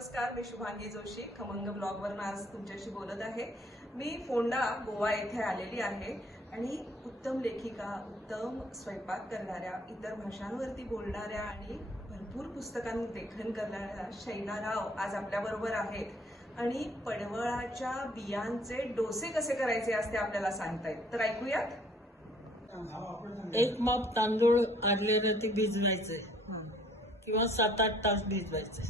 नमस्कार मी शुभांगी जोशी. खमंग ब्लॉगवरून आज तुमच्याशी बोलत आहे. मी फोंडा गोवा येथे आलेली आहे आणि उत्तम लेखिका उत्तम स्वयंपाक करणाऱ्या इतर भाषांवरती बोलणाऱ्या आणि भरपूर पुस्तकांत लेखन करणाऱ्या शैला राव आज आपल्या बरोबर आहेत. आणि पडवळाच्या बियांचे डोसे कसे करायचे असते आपल्याला सांगतायत तर ऐकूयात? एक माप तांदूळ आरले ते भिजवायचे किंवा सात आठ तास भिजवायचे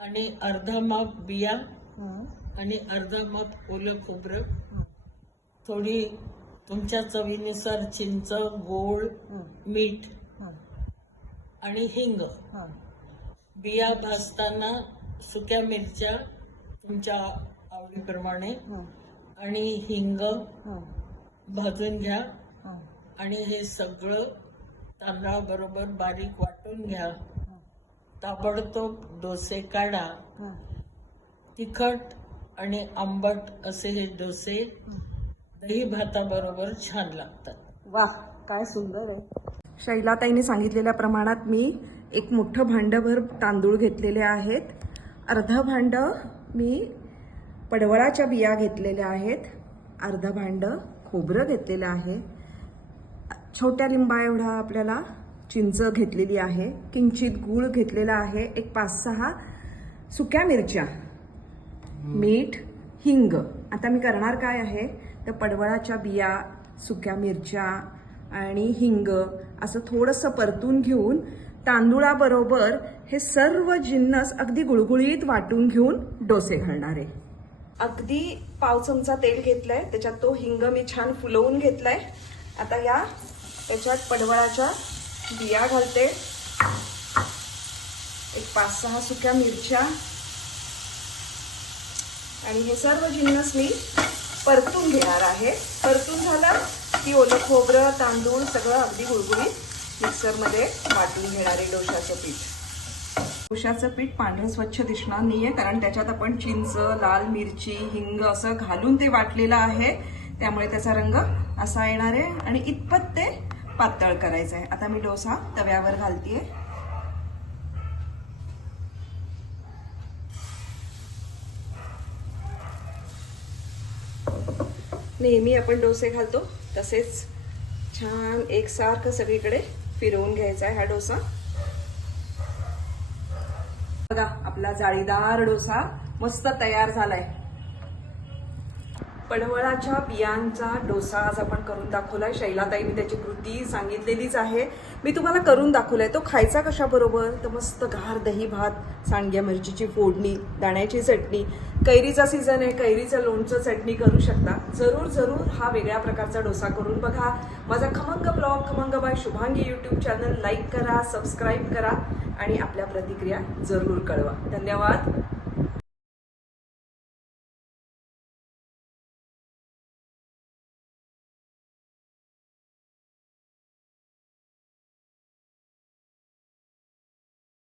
आणि अर्धा माप बिया आणि अर्धा माप ओलं खोबरं. थोडी तुमच्या चवीनुसार चिंच गोळ मीठ आणि हिंग. बिया भाजताना सुक्या मिरच्या तुमच्या आवडीप्रमाणे आणि हिंग भाजून घ्या आणि हे सगळं तांदळाबरोबर बारीक वाटून घ्या. ताबडतोब डोसे काढा. तिखट आणि आंबट असे हे डोसे दही भाताबरोबर छान लागतात. वा काय सुंदर आहे. शैलाताईने सांगितलेल्या प्रमाणात मी एक मोठं भांडभर तांदूळ घेतलेले आहेत. अर्ध भांड मी पडवळाच्या बिया घेतलेल्या आहेत. अर्ध भांड खोबरं घेतलेलं आहे. छोट्या लिंबा एवढा आपल्याला चिंच घेतलेली आहे किंचित गूळ घेतलेला आहे एक पाच सहा सुक्या मिरच्या मीठ हिंग. आता मी करणार काय आहे? तर पडवळाच्या बिया सुक्या मिरच्या आणि हिंग असं थोडंसं परतून घेऊन तांदूळाबरोबर हे सर्व जिन्नस अगदी गुळगुळीत वाटून घेऊन डोसे घालणार आहे. अगदी पाव चमचा तेल घेतलंय त्याच्यात तो हिंग मी छान फुलवून घेतलाय. आता या त्याच्यात पडवळाच्या बिया घालते. एक पाच सहा सुक्या मिरच्या. आणि हे सर्व जिन्नस मी परतून घेणार आहे. परतून झालं की ओलं खोबरं तांदूळ सगळं अगदी गुळगुळीत मिक्सरमध्ये वाटून घेणार आहे डोशाचं पीठ. डोशाचं पीठ पांढरं स्वच्छ दिसणार नाहीये कारण त्याच्यात आपण चिंच लाल मिरची हिंग असं घालून ते वाटलेलं आहे. त्यामुळे त्याचा रंग असा येणार आहे. आणि इतपत ते पातळ करायचं आहे आता मी डोसा तव्यावर घालतीये. नेहमी आपण डोसे घालतो. तसेच छान एकसारखं सगळीकडे फिरवून घ्यायचा आहे हा डोसा. बघा आपला जाळीदार डोसा मस्त तयार झालाय. पडवळाच्या बियांचा डोसा आज आपण करून दाखवलाय. शैलाताईने त्याची कृती सांगितलेलीच आहे. मी तुम्हाला करून दाखवलाय. तो खायचा कशाबरोबर? तर मस्त घार दही भात सांडग्या मिरचीची फोडणी दाण्याची चटणी. कैरीचा सीझन आहे. कैरीचं लोणचं चटणी करू शकता. जरूर जरूर हा वेगळ्या प्रकारचा डोसा करून बघा. माझा Khamang blog Khamang by Shubhangi YouTube channel like करा सबस्क्राईब करा आणि आपल्या प्रतिक्रिया जरूर कळवा. धन्यवाद.